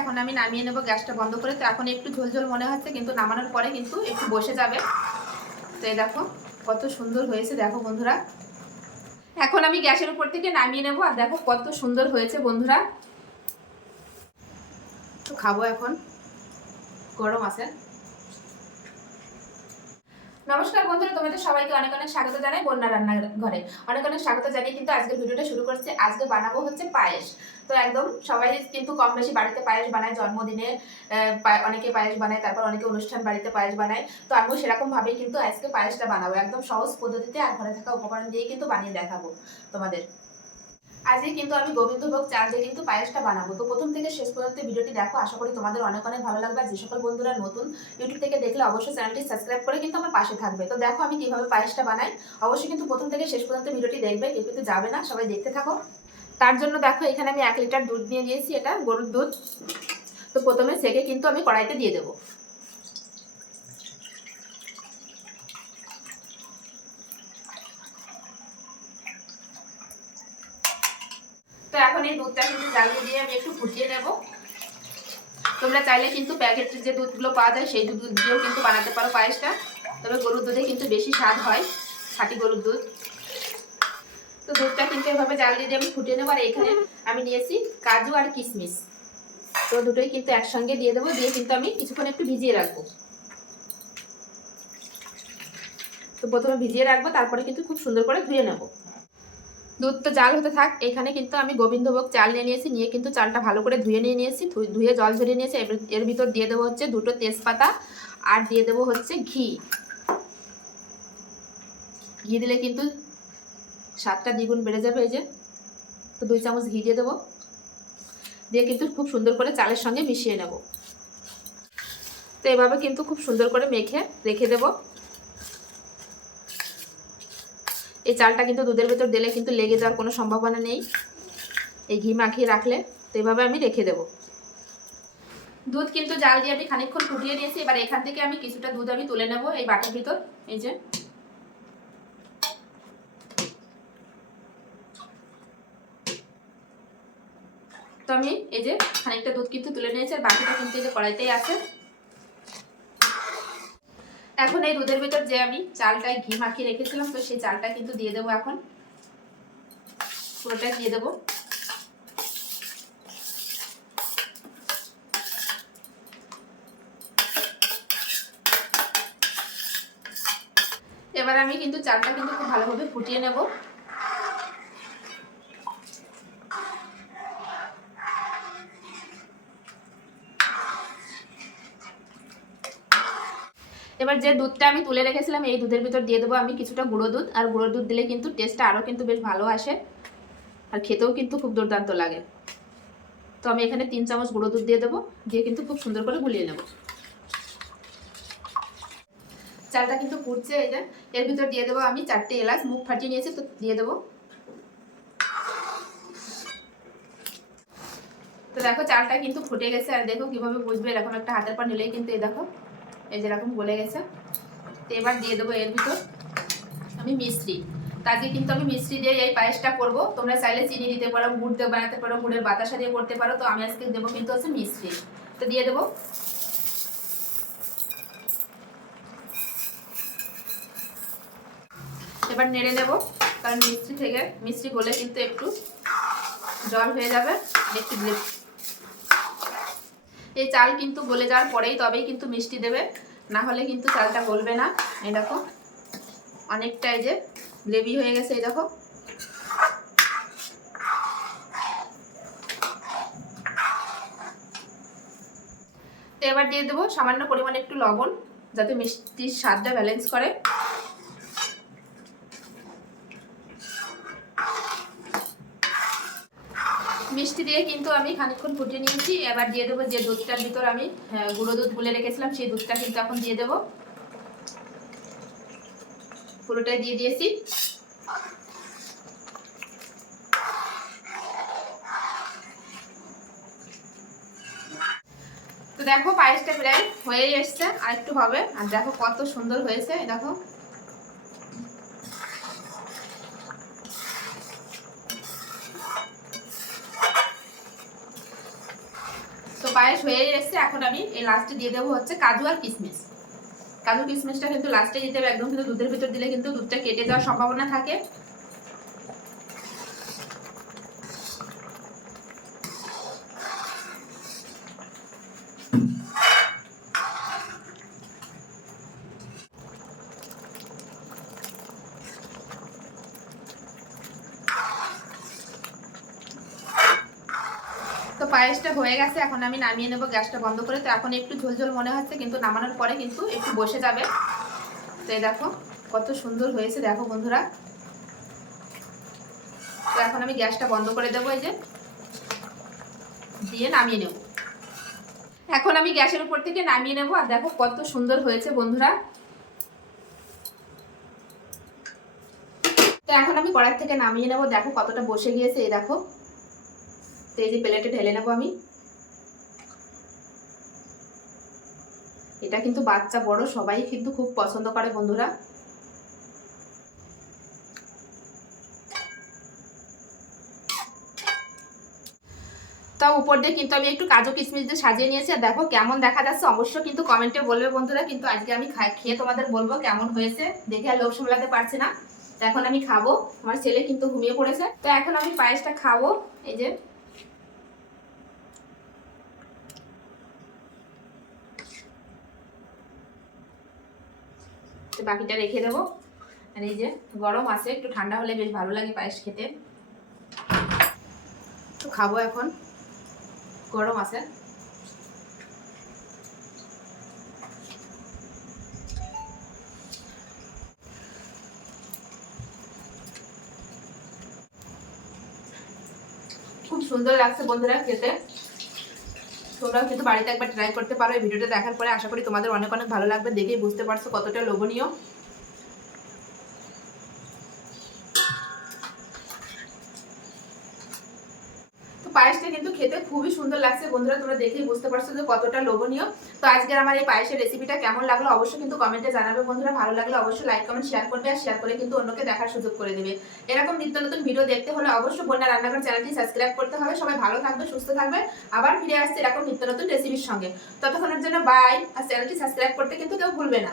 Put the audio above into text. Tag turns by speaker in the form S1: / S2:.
S1: এখন আমি নামিয়ে নেব, গ্যাসটা বন্ধ করে। তো এখন একটু ঝোল ঝোল মনে হচ্ছে, কিন্তু নামানোর পরে কিন্তু একটু বসে যাবে। তো এই দেখো, কত সুন্দর হয়েছে, দেখো বন্ধুরা। এখন আমি গ্যাসের উপর থেকে নামিয়ে নেব, আর দেখো কত সুন্দর হয়েছে বন্ধুরা। তো খাব এখন, গরম আছে। নমস্কার বন্ধুরা, তোমাদের সবাইকে অনেক অনেক স্বাগত জানাই বন্যা রান্নার ঘরে অনেক অনেক স্বাগত জানিয়ে কিন্তু আজকে ভিডিওটা শুরু করছে। আজকে বানাবো হচ্ছে পায়েস। তো একদম সবাই কিন্তু কম বেশি বাড়িতে পায়েস বানায়, জন্মদিনে অনেকে পায়েস বানায়, তারপর অনেকে অনুষ্ঠান বাড়িতে পায়েস বানায়। তো আমিও সেরকমভাবেই কিন্তু আজকে পায়েসটা বানাবো। একদম সহজ পদ্ধতিতে আর ঘরে থাকা উপকরণ দিয়ে কিন্তু বানিয়ে দেখাবো তোমাদের। আজকে কিন্তু আমি গোবিন্দভোগ চাল দিয়ে কিন্তু পায়েসটা বানাবো। তো প্রথম থেকে শেষ পর্যন্ত ভিডিওটি দেখো, আশা করি তোমাদের অনেক অনেক ভালো লাগবে। যে সকল বন্ধুরা নতুন ইউটিউব থেকে দেখলে অবশ্যই চ্যানেলটি সাবস্ক্রাইব করে কিন্তু আমার পাশে থাকবে। তো দেখো আমি কীভাবে পায়েসটা বানাই। অবশ্যই কিন্তু প্রথম থেকে শেষ পর্যন্ত ভিডিওটি দেখবে, কেউ কিন্তু যাবে না, সবাই দেখতে থাকো। তার জন্য দেখো, এখানে আমি এক লিটার দুধ নিয়ে নিয়েছি, এটা গরুর দুধ। তো প্রথমে সেকে কিন্তু আমি কড়াইতে দিয়ে দেবো। এখন এই দুধটা কিন্তু জ্বালিয়ে দিয়ে আমি একটু ফুটিয়ে নেব। তোমরা চাইলে কিন্তু প্যাকেটের যে দুধগুলো পাওয়া যায়, সেই দুধ দিয়েও কিন্তু বানাতে পারো পায়েসটা। তবে গরুর দুধে কিন্তু বেশি স্বাদ হয়, খাঁটি গরুর দুধ। তো দুধটা কিন্তু এভাবে জাল দিয়ে আমি ফুটিয়ে নেব, আর এখানে আমি নিয়েছি কাজু আর কিশমিশ। তো দুটোই কিন্তু একসঙ্গে দিয়ে দেবো, দিয়ে কিন্তু আমি কিছুক্ষণ একটু ভিজিয়ে রাখব। তো প্রথমে ভিজিয়ে রাখব, তারপরে কিন্তু খুব সুন্দর করে ধুয়ে নেব। দুধ তো জাল হতে থাক, এখানে কিন্তু আমি গোবিন্দভোগ চাল নিয়ে নিয়েছি, নিয়ে কিন্তু চালটা ভালো করে ধুয়ে নিয়ে নিয়েছি ধুয়ে জল ঝরিয়ে নিয়েছি এর ভিতর দিয়ে দেবো হচ্ছে দুটো তেজপাতা আর দিয়ে দেবো হচ্ছে ঘি। ঘি দিলে কিন্তু স্বাদটা দ্বিগুণ বেড়ে যাবে এই যে, তো দুই চামচ ঘি দিয়ে দেবো। দিয়ে কিন্তু খুব সুন্দর করে চালের সঙ্গে মিশিয়ে নেব। তো এভাবে কিন্তু খুব সুন্দর করে মেখে রেখে দেবো। এই চালটা কিন্তু দুধের ভেতর দিলে কিন্তু লেগে যাওয়ার কোনো সম্ভাবনা নেই। এই ঘি মাখিয়ে রাখলে তো এভাবে আমি রেখে দেবো। দুধ কিন্তু জাল দিয়ে আমি খানিকক্ষণ ফুটিয়ে নিয়েছি। এবার এখান থেকে আমি কিছুটা দুধ আমি তুলে নেব এই বাটির ভিতর। এই যে। তো আমি এই যে খানিকটা দুধ কিন্তু তুলে নিয়েছি। আর বাকিটা কিন্তু এই যে কড়াইতেই আছে। এখন এই দুধের ভেতর যে আমি চালটায় ঘি মাখিয়ে রেখেছিলাম, তো সেই চালটা কিন্তু দিয়ে দেবো এখন। পুরোটা দিয়ে দেবো। এবার আমি কিন্তু চালটা কিন্তু খুব ভালোভাবে ফুটিয়ে নেব। এবার যে দুধটা আমি তুলে রেখেছিলাম, এই দুধের ভিতর দিয়ে দেবো আমি কিছুটা গুঁড়ো দুধ। আর গুঁড়ো দুধ দিলে কিন্তু টেস্টটা আরও কিন্তু বেশ ভালো আসে। আর খেতেও কিন্তু খুব দুর্দান্ত লাগে। তো আমি এখানে তিন চামচ গুঁড়ো দুধ দিয়ে দেবো, দিয়ে কিন্তু খুব সুন্দর করে গুলিয়ে নেব। চালটা কিন্তু ফুটছে এই যে। এর ভিতর দিয়ে দেবো আমি চারটে এলাচ, মুখ ফাটিয়ে নিয়েছি তো দিয়ে দেবো। তো দেখো, চালটা কিন্তু ফুটে গেছে। আর দেখো কীভাবে বুঝবে এরকম একটা হাতের পর নিলেই কিন্তু এই দেখো। এই যেরকম গলে গেছে। তো এবার দিয়ে দেবো এর ভিতর আমি মিষ্টি তাকে কিন্তু আমি মিষ্টি দিয়ে এই পায়েসটা করব। তোমরা চাইলে চিনি দিতে পারো, গুড় দিয়ে বানাতে পারো, গুড়ের বাতাসা দিয়ে করতে পারো। তো আমি আজকে দেবো কিন্তু হচ্ছে মিষ্টি তো দিয়ে দেবো। এবার নেড়ে নেব, কারণ মিষ্টি থেকে মিষ্টি গলে কিন্তু একটু জল হয়ে যাবে, একটু এই চাল কিন্তু গলে যাওয়ার পরেই তবেই কিন্তু মিষ্টি দেবে। না হলে কিন্তু চালটা গলবে না। এই দেখো অনেকটা এই যে গ্রেভি হয়ে গেছে, এই দেখো। তো এবার দিয়ে দেবো সামান্য পরিমাণে একটু লবণ, যাতে মিষ্টির স্বাদটা ব্যালেন্স করে মিষ্টি দিয়ে কিন্তু আমি খানিকক্ষণ ফুটিয়ে নিয়েছি। এবার দিয়ে দেবো যে দুধটার ভিতর আমি গুঁড়ো দুধ গুলে রেখেছিলাম, সেই দুধটা কিন্তু এখন দিয়ে দেবো। পুরোটাই দিয়ে দিয়েছি। দেখো, পায়েসটা প্রায় হয়েই এসছে আর একটু হবে। আর দেখো কত সুন্দর হয়েছে দেখো। তো পায়েস হয়ে এসছে, এখন আমি এই লাস্টে দিয়ে দেবো হচ্ছে কাজু আর কিশমিশ কাজু কিশমিশটা কিন্তু লাস্টে দিতে হবে, একদম কিন্তু দুধের ভিতর দিলে কিন্তু দুধটা কেটে যাওয়ার সম্ভাবনা থাকে। তো পায়েসটা হয়ে গেছে, এখন আমি নামিয়ে নেব গ্যাসটা বন্ধ করে। তো এখন একটু ঝোলঝোল মনে হচ্ছে, কিন্তু নামানোর পরে কিন্তু একটু বসে যাবে। তো এই দেখো, কত সুন্দর হয়েছে, দেখো বন্ধুরা। তো এখন আমি গ্যাসটা বন্ধ করে দেবো, এই যে। দিয়ে নামিয়ে নেব। এখন আমি গ্যাসের উপর থেকে নামিয়ে নেব, আর দেখো কত সুন্দর হয়েছে বন্ধুরা। তো এখন আমি কড়াই থেকে নামিয়ে নেব, দেখো কতটা বসে গিয়েছে, এই দেখো। তো এই যে প্লেটে ঢেলে নেব আমি। এটা কিন্তু বাচ্চা বড়, সবাই কিন্তু খুব পছন্দ করে বন্ধুরা। তা উপর দিয়ে কিন্তু আমি একটু কাজু কিশমিশ দিয়ে সাজিয়ে নিয়েছি, আর দেখো কেমন দেখা যাচ্ছে। অবশ্য কিন্তু কমেন্টে বলবে বন্ধুরা, কিন্তু আজকে আমি খেয়ে তোমাদের বলব কেমন হয়েছে। দেখে আর লোভ সামলাতে পারছি না। এখন আমি খাব। আমার ছেলে কিন্তু ঘুমিয়ে পড়েছে। তো এখন আমি পায়েসটা খাব। এই যে বাকিটা রেখে দেবো। আর এই যে গরম আছে, একটু ঠান্ডা হলে বেশ ভালো লাগে পায়েস খেতে। তো খাব এখন। গরম আছে। খুব সুন্দর লাগছে বন্ধুরা খেতে। তোমরাও কিন্তু বাড়িতে একবার ট্রাই করতে পারো এই ভিডিওটা দেখার পরে। আশা করি তোমাদের অনেক অনেক ভালো লাগবে, দেখেই বুঝতে পারছ কতটা লোভনীয়। পায়েসটা কিন্তু খেতে খুবই সুন্দর লাগছে। বন্ধুরা, তোমরা দেখেই বুঝতে পারছ যে কতটা লোভনীয়। তো আজকের আমার এই পায়েসের রেসিপিটা কেমন লাগল অবশ্যই কিন্তু কমেন্টে জানাবে। বন্ধুরা, ভালো লাগলে অবশ্যই লাইক কমেন্ট শেয়ার করবে আর শেয়ার করে কিন্তু অন্যকে দেখার সুযোগ করে দেবে। এরকম নিত্য নতুন ভিডিও দেখতে হলে অবশ্যই বন্যা রান্নাঘর চ্যানেলটি সাবস্ক্রাইব করতে হবে। সবাই ভালো থাকবে, সুস্থ থাকবে। আবার ফিরে আসছে এরকম নিত্য নতুন রেসিপির সঙ্গে। ততক্ষণের জন্য বাই আর চ্যানেলটি সাবস্ক্রাইব করতে কিন্তু কেউ ভুলবে না।